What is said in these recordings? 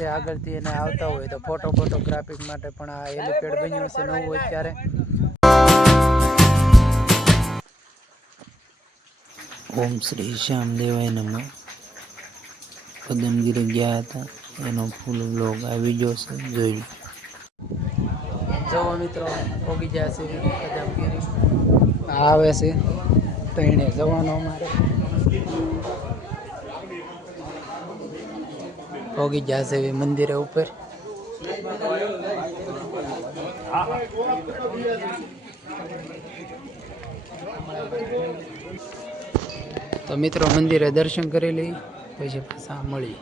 રસ્તે આગળથી એને આવતા હોય તો ફોટોગ્રાફી માટે પણ આ હેલિપેડ બન્યું છે નવું અત્યારે. ઓમ શ્રી શ્યામદેવાય નમઃ. પદમગીરી ગયા હતા એનો ફૂલ વ્લોગ આવી ગયો છે, જોઈ જો મિત્રો પોગી ગયા છે પદમગીરી. આવે છે તઈને જવાનો અમારે પોગી ગયા છે મંદિરે ઉપર. તો મિત્રો મંદિરે દર્શન કરી લઈ પછી પાછા મળી.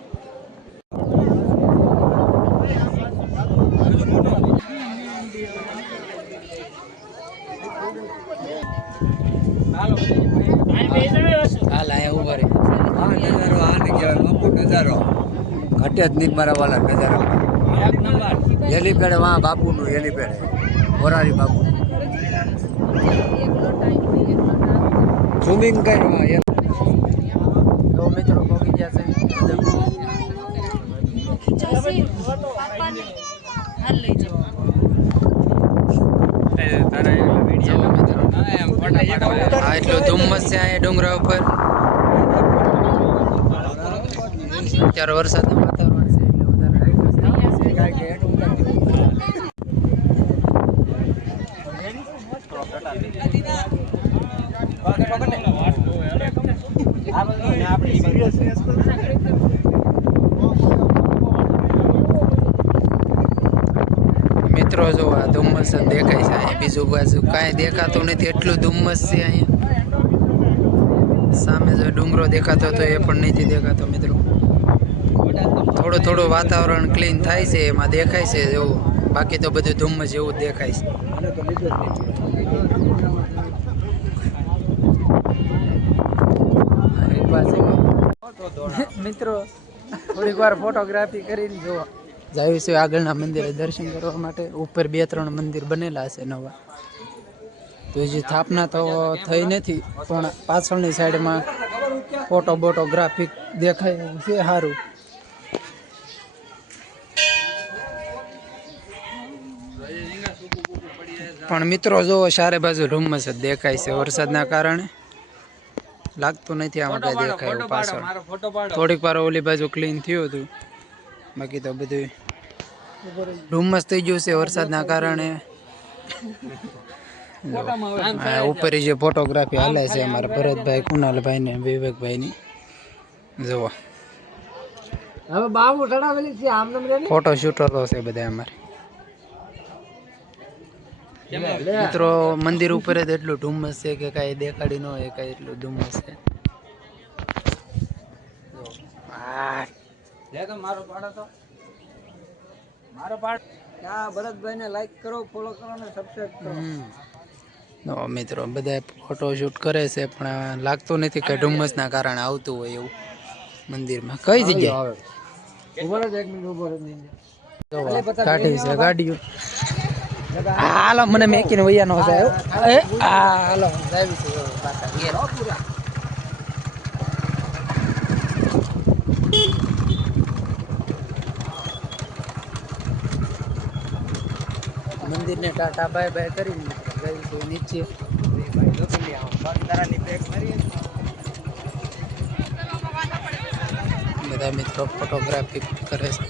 હાલ આયા ઉભા રે. આ નજારો આને કહેવાય બાપુ નજારો. ઘટે જ નહીં મારા વાલા નજારા. એક નંબર હેલીપેડ વાં બાપુનું હેલીપેડ મોરારી બાપુ સ્વિમિંગ કઈ તો મિત્રો પોગી ગયા છે. એટલું ધુમ્મસ છે અહીંયા ડુંગરા ઉપર. અત્યારે વરસાદનું વાતાવરણ છે એટલે વધારે મિત્રો જો આ ધુમ્મસ જ દેખાય છે અહીંયા, બીજું બાજુ કાંઈ દેખાતું નથી, એટલું ધુમ્મસ છે અહીંયા. સામે જો ડુંગરો દેખાતો હતો એ પણ નથી દેખાતો મિત્રો. થોડું વાતાવરણ ક્લીન થાય છે એમાં દેખાય છે એવું, બાકી તો બધું ધુમ્મસ જેવું જ દેખાય છે. મિત્રો થોડીક વાર ફોટોગ્રાફી કરીને જોવા જાય છે આગળના મંદિરે દર્શન કરવા માટે. ઉપર 2-3 મંદિર બનેલા છે નવા, તો હજી સ્થાપના તો થઈ નથી, પણ પાછળની સાઈડમાં ફોટોગ્રાફી દેખાય એવું છે સારું. પણ મિત્રો જોવો ચારે બાજુ ધુમ્મસ જ દેખાય છે, વરસાદના કારણે લાગતું નથી આમાં કઈ દેખાય પાછળ. થોડીક વાર ઓલી બાજુ ક્લીન થયું હતું, બાકી તો બધું ધુમ્મસ થઈ ગયું છે વરસાદના કારણે. ઉપર જે ફોટોગ્રાફી હાલે છે અમારા ભરતભાઈ, કુનાલભાઈ ને વિવેકભાઈ ની. જોવો ફોટો શૂટરો છે બધા અમારે. મિત્રો મંદિર ઉપર જ એટલું ધુમ્મસ છે કે કઈ દેખાડી ન હોય, કઈ એટલું ધુમ્મસ છે. ભરતભાઈને લાઈક કરો, ફોલો કરો ને સબસ્ક્રાઇબ કરો. મિત્રો બધા ફોટો શૂટ કરે છે પણ લાગતું નથી કે ધુમ્મસ ના કારણે આવતું હોય એવું મંદિરમાં. કઈ જગ્યાએ કાઢી છે ગાડીઓ? હાલો મને મેકીને વૈયા નો જાય. હાલો જાવી છે પાછા ઘેર. મંદિરને ટાટા બાય બાય કરીને જઈશું નીચે. બધા મિત્રો ફોટોગ્રાફી કરે છે.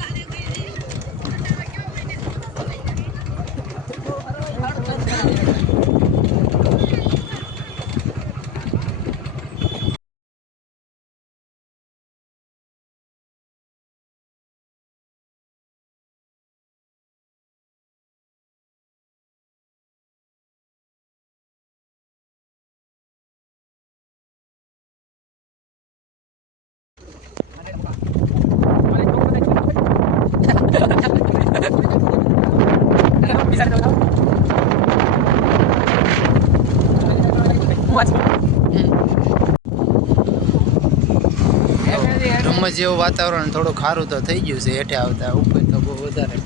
ધુમ્મસ જેવું વાતાવરણ થોડું ખારું તો થઈ ગયું છે હેઠે આવતા, ઉપર તો બહુ વધારે.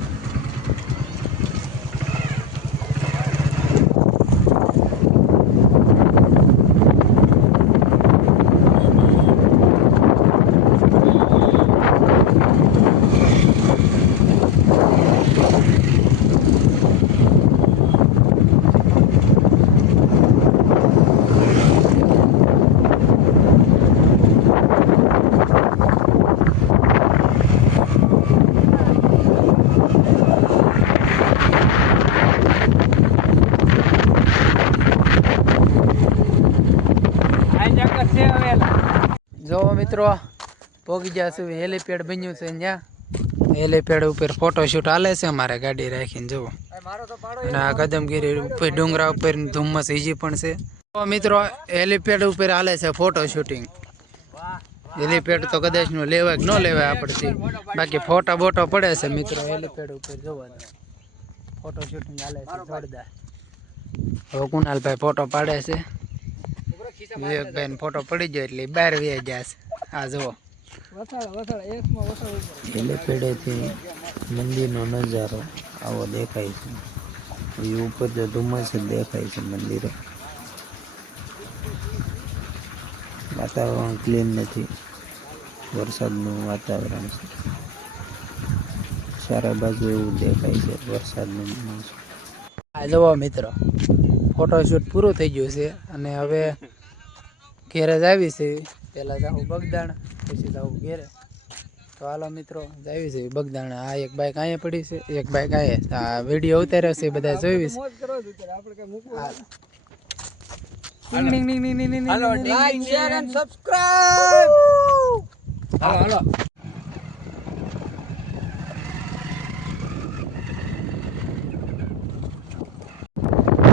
મિત્રો પોગી જશું હેલીપેડ બન્યું છે ત્યાં હેલીપેડ ઉપર ફોટોશૂટ હાલે છે અમારે ગાડી રાખીને જુઓ અને આ કદમગીરી ઉપર ડુંગરા ઉપર ધુમ્મસ ઈજી પણ છે તો મિત્રો હેલીપેડ ઉપર હાલે છે ફોટો શૂટિંગ હેલીપેડ તો કદાચ નું લેવાય કે ન લેવાય આપણથી બાકી ફોટા બોટો પડે છે મિત્રો હેલીપેડ ઉપર જોવા ફોટો શૂટિંગ હાલે છે જોરદાર હવે કુનાલભાઈ ફોટો પાડે છે વિવેકભાઈ ફોટો પડી જાય એટલે બહાર વે જશે આ જુઓ હેલીપેડેથી મંદિરનો નજારો આવો દેખાય છે એ ઉપર જો ધુમ્મસ દેખાય છે મંદિરે વાતાવરણ ક્લીન નથી વરસાદનું વાતાવરણ છે ચારે બાજુ એવું દેખાય છે વરસાદનું આ જુઓ મિત્રો ફોટોશૂટ પૂરું થઈ ગયું છે અને હવે ઘેરે જ આવી છે પહેલાં જાઉં બગદાણ પછી જાઉં ઘેરે તો હાલો મિત્રો જાવી છે બગદાણ આ એક બાઈક અહીંયા પડી છે એક બાઈક અહીંયા આ વિડીયો ઉતાર્યો છે બધા જોઈ છે હાલો લાઈક શેર એન્ડ સબસ્ક્રાઇબ હાલો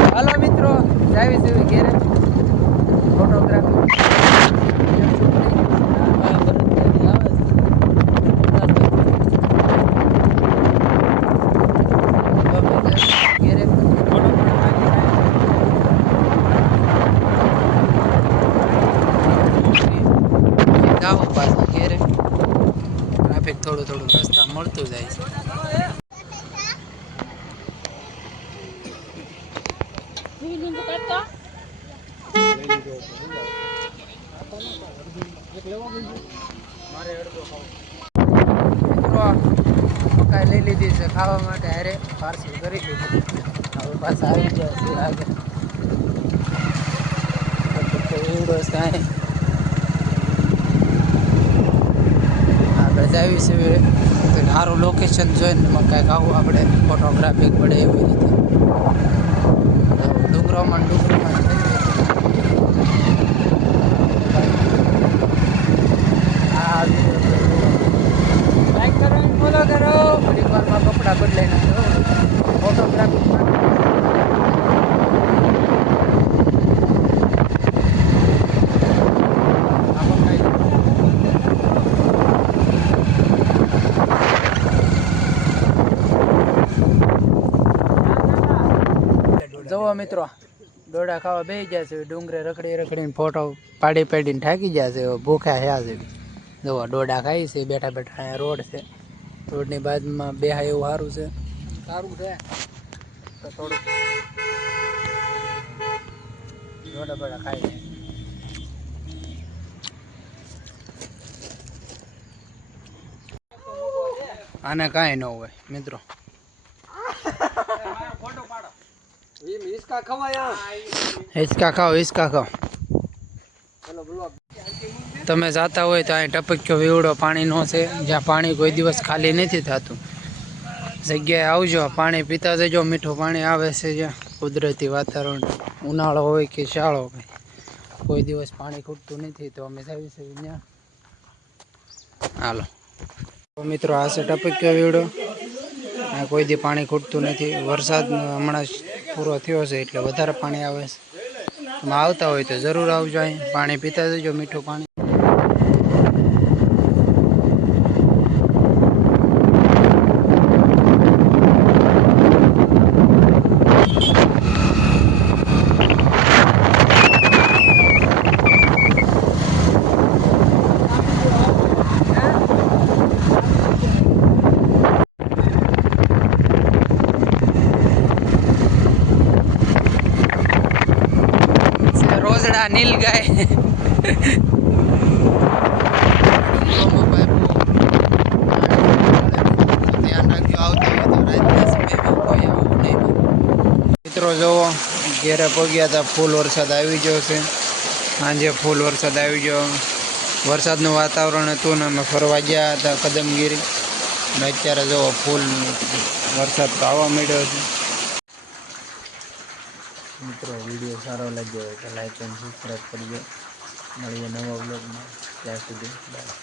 હાલો મિત્રો જાવી છે ઘેરે ફોટોગ્રાફી ટ્રાફિક થોડું થોડું રસ્તા મળતું જાય છે મકાઈ લઈ લીધી છે ખાવા માટે હારે પાર્સલ કરી લીધું હવે પાછા આવી જાય છે આગળ કાંઈ આગળ જાવી છે સારું લોકેશન જોઈને કાંઈક આવું આપણે ફોટોગ્રાફી પડે એવી રીતે ડુંગરોમાં લાઈક કરો ફોલો કરો ઘડીક વારમાં કપડાં બદલાઈ નાખો ફોટોગ્રાફી જુઓ મિત્રો ડોડા ખાવા બેસી ગયા છે ડુંગરે રખડીને ફોટો પાડીને થાકી ગયા છે ભૂખ્યા હ્યા છે જુઓ ડોડા ખાઈ છે બેઠા બેઠા અહીંયા રોડ છે રોડની બાજુમાં બેહાય એવું સારું છે તો થોડુંક ડોડા બોડા ખાઈ છે આને કાંઈ ન હોય મિત્રો હિંચકા ખાઓ તમે જાતા હોય તો અહીં ટપક્યો વીવડો પાણીનો છે જ્યાં પાણી કોઈ દિવસ ખાલી નથી થતું જગ્યાએ આવજો પાણી પીતા જજો મીઠું પાણી આવે છે જ્યાં કુદરતી વાતાવરણ ઉનાળો હોય કે શાળો હોય કોઈ દિવસ પાણી ખૂટતું નથી તો અમે જાવી છે ત્યાં હાલો તો મિત્રો આ છે ટપક્યો વીવડો આ કોઈ દી પાણી ખૂટતું નથી વરસાદ હમણાં પૂરો થયો છે એટલે વધારે પાણી આવે છે તમે આવતા હોય તો જરૂર આવજો અહીં પાણી પીતા જજો મીઠું પાણી નીલ ગાય ધ્યાન રાખજો આવતા હોય તો રાતના સમયમાં કોઈ આવું નહીં મિત્રો જોવો ઘેરે પગ્યા હતા ફૂલ વરસાદ આવી ગયો છે સાંજે ફૂલ વરસાદ આવી ગયો વરસાદનું વાતાવરણ હતું ને અમે ફરવા ગયા હતા કદમગીરી અને અત્યારે જોવો ફૂલ વરસાદ તો આવવા માંડ્યો છે મિત્રો વિડીયો સારો લાગ્યો હોય તો લાઈક અને સબસ્ક્રાઈબ કરજો મળીએ નવા વ્લોગમાં. ત્યાં સુધી બાય.